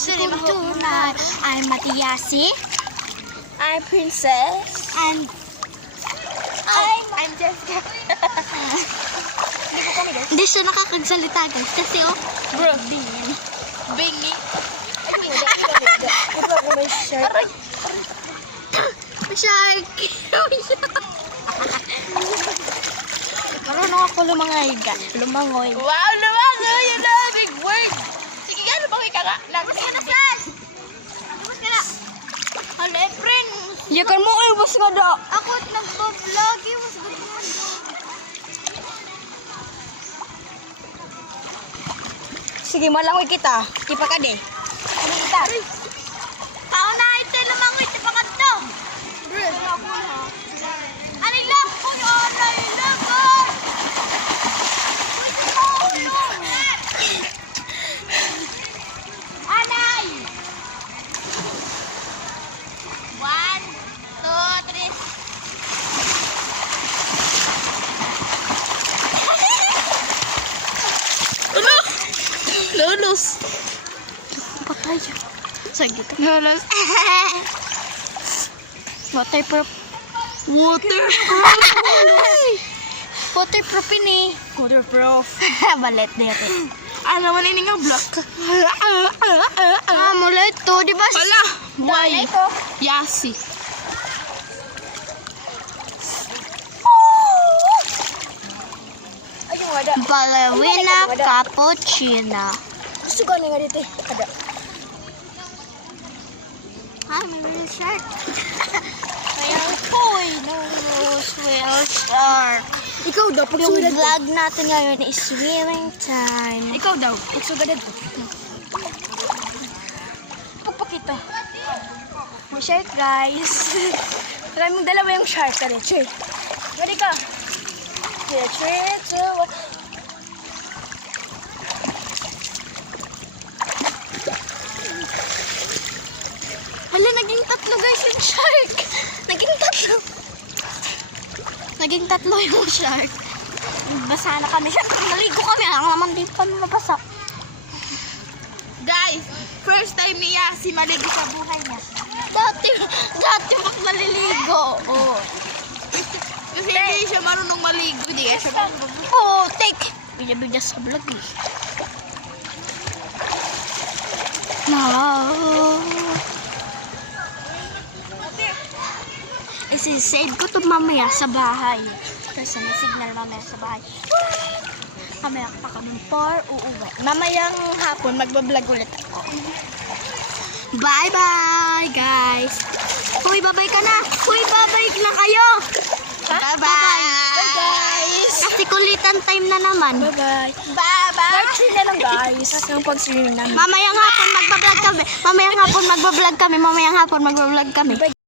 Tonight, I'm Matiasi. I'm Princess. And I'm Jessica. Hindi ko kami guys. hindi siya nakakagsalita guys kasi Bro, Bingi. Ito ako may shirt. Aray. shark. Marunong ako lumangoy guys. Lumangoy. Wow, lumangoy! Yun na, big word! Sige, ano ba kayo kaka? Labas ka na, Sas! Labas ka na! Hala, friend! Yakan mo, ubos nga daw. Ako nagbablog. Mas good mo. Sige, malangoy kita. Tipa ka de. Ano kita? Tao na ito, lumangoy. Tipa ka to. Bro. Anay lang! Uy, anay lang! Anay! 1, 2, 3. Ano? Lulus. Patay. Sagit. Lulus. Waterproof. Waterproof ini. Waterproof. Balet dito. Ano man ini nga block? Ah, mula ito, di ba? Hala. Why? Yasi. Ayun nga da. Ballerina cappuccino. Gusto ko nga dito. Ada. Hi, my little shark. Ayan po, no whale shark. Ikaw daw, Yung pagsugad ko. vlog natin ngayon is swimming time. Ikaw daw, pagsugad ko. Pagpakita. May shark, guys. Maraming dalawa yung shark ka rin. Che. Ready ka? 3, 2, 1. Hala, naging tatlo guys yung shark. Naging tatlo. Naging tatlo yung shark. Basa na kami. Siyempre, maligo kami. Ang naman din kami mabasa. Guys, first time ni Yasi maligo sa buhay niya. Dati mak naliligo. Oh. Kasi hindi siya marunong maligo. Hindi kaya siya marunong maligo. Oh, take. Bidya-bidya sa vlog eh. Wow. Isi-save ko to mamaya sa bahay. Kasi may signal mamaya sa bahay. Mamaya pa kami uuwi. Mamayang hapon, magbablog ulit ako. Bye-bye, guys. Uy, bye-bye ka na. Uy, bye-bye na kayo. Bye-bye. Bye, guys. Kasi kulitan time na naman. Bye-bye. Bye-bye. Mag-chill na lang, guys. Yung pag-swimming namin. Mamayang hapon magbablog kami. Mamayang hapon magbablog kami.